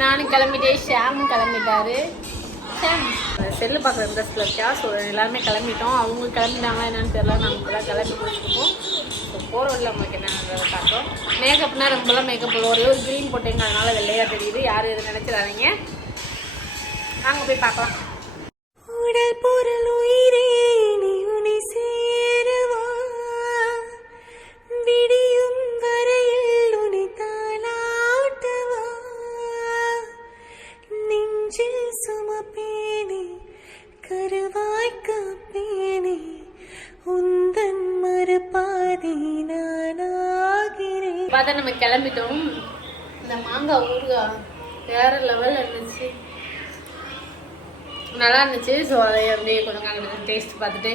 நானும் கிளம்பிட்டேன், ஷாமும் கிளம்பிட்டாரு. செல்லு பார்க்குற இன்ட்ரெஸ்ட்டில் இருக்கா. ஸோ எல்லாருமே கிளம்பிட்டோம். அவங்க கிளம்பிட்டாங்களா என்னன்னு தெரியல. நாங்கள் இப்போ தான் கிளம்பி முடிச்சிருக்கோம். ஸோ போகிற வழியில் உங்களுக்கு என்னன்றதை காட்டுறோம். மேக்கப்னா ரொம்பலாம் மேக்கப் போடுவோம். ஒரே ஒரு க்ரீன் போட்டேங்க, அதனால வெள்ளையாக தெரியுது. யாரும் எது நினச்சிடாதீங்க. நாங்கள் போய் பார்க்கலாம். உடல் பொருள் உயிரே நீ உன்னை சேருவா, விடியும் வரையில் உன்னை தாளாட்டுவா, நெஞ்சில் சுமப்பேனே கருவாய் காப்பேனே, உந்தன் மறுபாதி நானாகிறேன். பார்த்தா நம்ம கிளம்பிட்டோம். இந்த மாங்காய் ஊறுகாய் வேற லெவலில் இருந்துச்சு, நல்லா இருந்துச்சு. ஸோ அதை அப்படியே கொஞ்சம் நாங்கள் டேஸ்ட் பார்த்துட்டு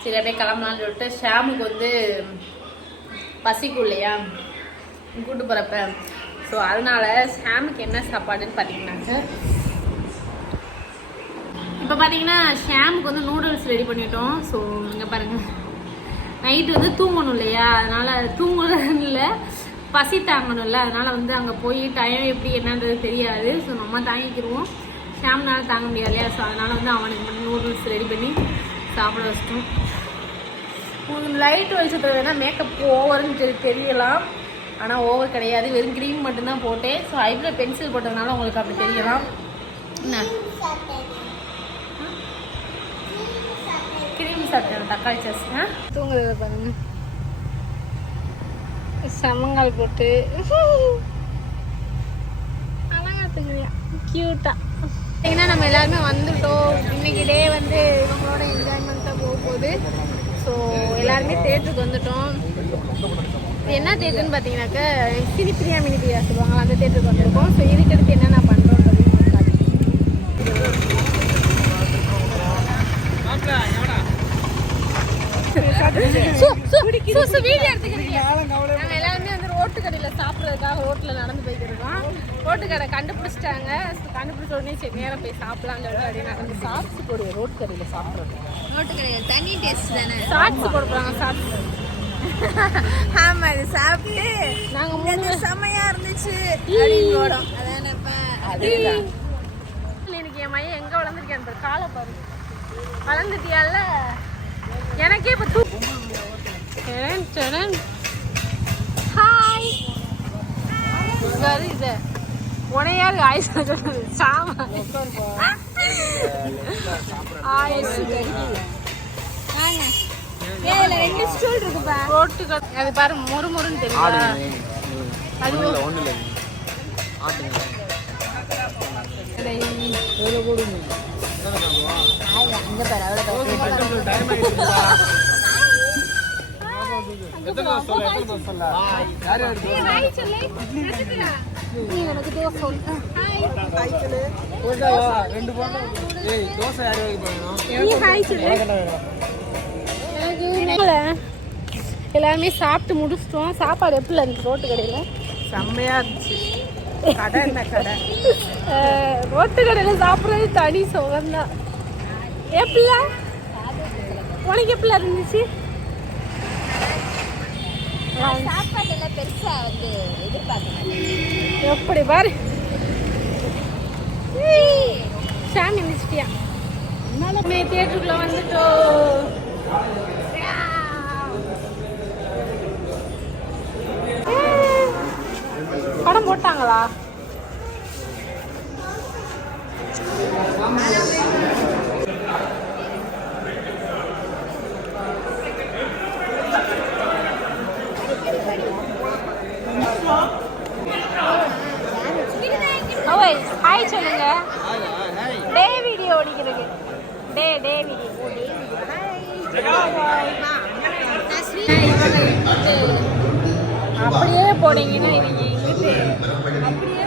சரி அப்படியே கிளம்பலான்னு சொல்லிட்டு, ஷாமுக்கு வந்து பசிக்கும் இல்லையா கூட்டு போகிறப்ப. ஸோ அதனால ஷாமுக்கு என்ன சாப்பாடுன்னு பார்த்தீங்கன்னாக்க, இப்போ பார்த்தீங்கன்னா ஷாமுக்கு வந்து நூடுல்ஸ் ரெடி பண்ணிட்டோம். ஸோ இங்கே பாருங்கள், நைட்டு வந்து தூங்கணும் இல்லையா, அதனால் தூங்கணும் இல்லை பசி தாங்கணும்ல, அதனால் வந்து அங்கே போய் டைம் எப்படி என்னன்றது தெரியாது. ஸோ நம்ம தாங்கிக்கிடுவோம். ஷாம்னால தாங்க முடியாது இல்லையா. ஸோ அதனால் வந்து அவனுக்கு மட்டும் நூடுல்ஸ் ரெடி பண்ணி சாப்பிட வச்சிட்டோம். உங்களுக்கு லைட் வெளிச்சத்தில் வேணால் மேக்கப் ஓவர்னு தெரியலாம், ஆனால் ஓவர் கிடையாது. வெறும் க்ரீம் மட்டும்தான் போட்டேன். ஸோ ஐப்ரோ பென்சில் போட்டதுனால உங்களுக்கு அப்படி தெரியலாம். என்ன க்ரீம் சாப்பிட்டேன், தக்காளி சாஸ். தூங்குறத பாருங்க, சமங்கால் போட்டு அழகா தூங்குறியா, க்யூட்டா. பார்த்தீங்கன்னா நம்ம எல்லாருமே வந்துட்டோம். இன்னைக்கு டே வந்து இவங்களோட என்ஜாய்மெண்ட்டாக போக போகுது. ஸோ எல்லாருமே தேட்டருக்கு வந்துட்டோம். என்ன தேட்டருன்னு பார்த்தீங்கன்னாக்கா சினிப்பிரியா மினிப்பிரியா சொல்லுவாங்க, அந்த தேட்டருக்கு வந்திருக்கோம். ஸோ இதுக்கடுத்து என்னென்ன பண்ணுறோன்றதையும் வீடியோ எடுத்துக்கிறீங்க. நாங்கள் எல்லாருமே வந்து ரோட்டு கடையில் சாப்பிட்றதுக்காக ரோட்டில் நடந்து போய்க்கிருக்கோம். ரோட்டு கடை கண்டுபிடிச்சிட்டாங்க. கண்டுபிடிச்ச உடனே சரி நேரம் போய் சாப்பிடலாம்னு சொல்லிட்டு அப்படியே நடந்து சாப்பிட்டு போடுவோம். ரோட்டு கடையில் சாப்பிட்றது ரோட்டு கடையில் தனி டேஸ்ட் தானே. சாப்பிட்டு போட போகிறாங்க, சாப்பிட்டு. ஆமாம், இது சாப்பிட்டு நாங்கள் மூணு செம்மையாக இருந்துச்சு அப்படின்னு போடும். அதானப்பா. இன்னைக்கு என் மையம் எங்கே வளர்ந்துருக்கேன் காலை பாரு, வளர்ந்துட்டியால. எனக்கே இப்போ ஹாய் இது உனையாரு ஆயுஸ் சொல்றது சாமா ஆயுஸ். ரெண்டு ஸ்டூல் இருக்குப்பா ரோட்டு அது பாரு, மொறு மொறுன்னு தெரியும். அது அங்க பாரு, அவ்வளோ எல்லாருமே சாப்பிட்டு முடிச்சிட்டோம். சாப்பாடு எப்படி இருந்துச்சு ரோட்டு கடையில்? செம்மையா இருந்துச்சு. கடை என்ன கடை, ரோட்டு கடையில் சாப்பிட்றது தனி சுகம்தான். எப்படில உனக்கு எப்படில இருந்துச்சு? சாப்பாடுல பெருசா வந்து எதிர்பார்க்க எப்படி பாரு. சாமி மிஸ்டியா தியேட்டருக்குள்ள வந்துட்டோம். படம் போட்டாங்களா? ஹாய் சொல்லுங்க. டே வீடியோ ஓடிக்கிறது. டே வீடியோ. அப்படியே போனீங்கன்னா இவங்க எங்கிட்டு அப்படியே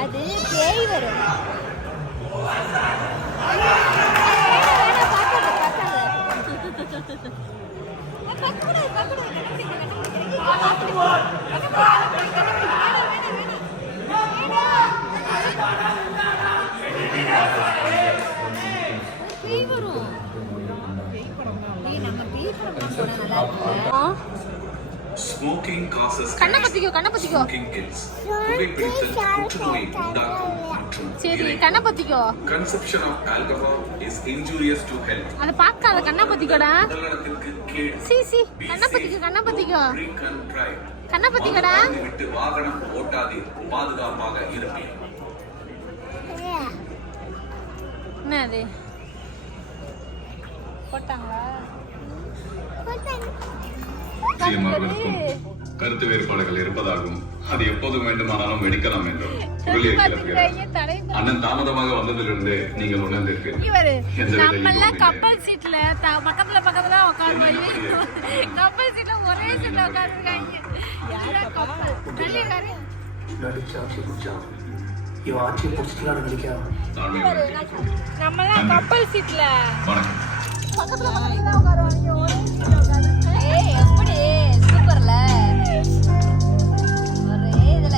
அது பேய் வரும். பேய் வரும். நம்ம பேய் படம் போனா நல்லா இருக்கும். Smoking causes கண்ணை பத்திக்கோ. smoking kills. புகைப்பிடித்தல் புற்றுநோயை உண்டாக்கும் மற்றும் சரி கண்ணை பத்திக்கோ. Consumption of alcohol is injurious to health. அத பார்க்காத கண்ணை பத்திக்கோடா. உடல்நலத்திற்கு கேடு. சி கண்ணை பத்திக்கோ. Drink and drive. கண்ணை பத்திக்கோடா. விட்டு வாகனம் ஓட்டாதீர். பாதுகாப்பாக இருப்பீர். என்ன அது போட்டாங்களா? நிச்சயமாவதற்கும் கருத்து வேறுபாடுகள் இருப்பதாகவும் அது எப்போது வேண்டுமானாலும் வெடிக்கலாம் என்றும் அண்ணன் தாமதமாக வந்ததிலிருந்து நீங்கள் உணர்ந்திருக்கு. கப்பல் சீட்ல பக்கத்துல உட்காந்து கப்பல் சீட்ல ஒரே சீட்ல உட்காந்துருக்காங்க. நம்மலாம் கப்பல் சீட்ல பக்கத்துல உட்காருவாங்க. ஒரே சீட்ல உட்காந்து எப்படி சூப்பர்ல ஒரே இதுல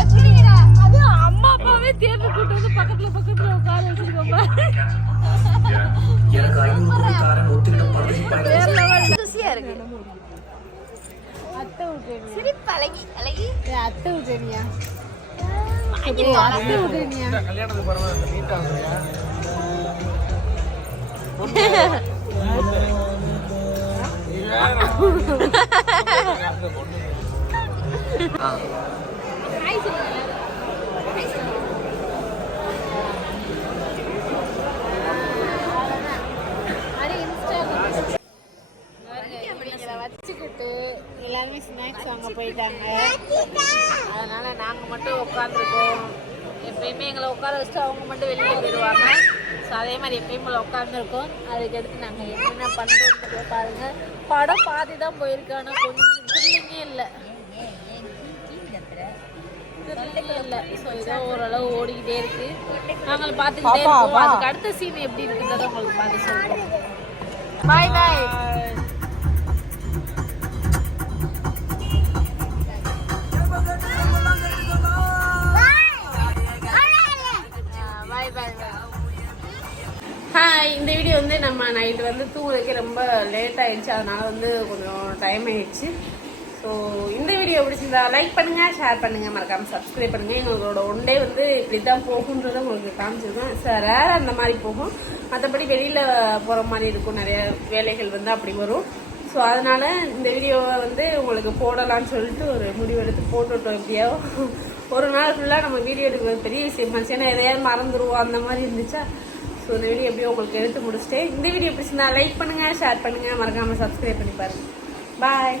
எப்படிடா அது அம்மா அப்பாவே தேர்வு கூட்டு வந்து பக்கத்துல உட்கார வச்சிருக்கோம். எனக்கு 500 காரன் ஒத்துக்கிட்ட படுத்து ருசியா இருக்கு. அத்தை ஊட்டேனியா சிரிப்பு அழகி அத்தை ஊட்டேனியா அத்தை ஊட்டேனியா கல்யாணத்துக்கு பரவாயில்ல மீட் ஆகுறியா? வச்சுக்கிட்டு எல்லாருமே ஸ்நாக்ஸ் வாங்க போயிட்டாங்க. அதனால நாங்க மட்டும் உட்காந்துருக்கோம். எப்பயுமே எங்களை உட்கார வச்சுட்டு அவங்க மட்டும் வெளியே போயிடுவாங்க. ஸோ அதே மாதிரி எப்பயும் உட்காந்துருக்கோம். அதுக்கு எடுத்து நாங்கள் என்னென்ன பண்ணுறோம்னு பாருங்க. படம் பாதி தான் போயிருக்கு. ஆனால் கொஞ்சம் த்ரில்லிங்கே இல்லை. ஸோ இதோ ஓரளவு ஓடிக்கிட்டே இருக்கு. நாங்கள் பார்த்துக்கிட்டே இருக்கோம். அதுக்கு அடுத்த சீன் எப்படி இருக்குன்றதை உங்களுக்கு பார்த்து சொல்றோம். பாய் பாய். ஹாய், இந்த வீடியோ வந்து நம்ம நைட்டு வந்து தூங்குறதுக்கு ரொம்ப லேட் ஆயிடுச்சு. அதனால வந்து கொஞ்சம் டைம் ஆயிடுச்சு. ஸோ இந்த வீடியோ பிடிச்சிருந்தா லைக் பண்ணுங்க, ஷேர் பண்ணுங்க, மறக்காம சப்ஸ்கிரைப் பண்ணுங்க. எங்களோட ஒன் டே வந்து இப்படி தான் போகுன்றதை உங்களுக்கு காமிச்சிருக்கோம். ரேர் அந்த மாதிரி போகும். மற்றபடி வெளியில் போகிற மாதிரி இருக்கும். நிறைய வேலைகள் வந்து அப்படி வரும். ஸோ அதனால இந்த வீடியோவை வந்து உங்களுக்கு போடலான்னு சொல்லிட்டு ஒரு முடிவு எடுத்து போட்டுவிட்டோம். எப்படியோ ஒரு நாள் ஃபுல்லாக நம்ம வீடியோ எடுக்கிறது பெரிய விஷயம். ஏன்னா எதையாவது மறந்துடுவோம் அந்த மாதிரி இருந்துச்சா. ஸோ இந்த வீடியோ எப்படியோ உங்களுக்கு எடுத்து முடிச்சுட்டு இந்த வீடியோ பிடிச்சிருந்தா லைக் பண்ணுங்கள், ஷேர் பண்ணுங்கள், மறக்காமல் சப்ஸ்கிரைப் பண்ணி பாருங்கள். பாய்.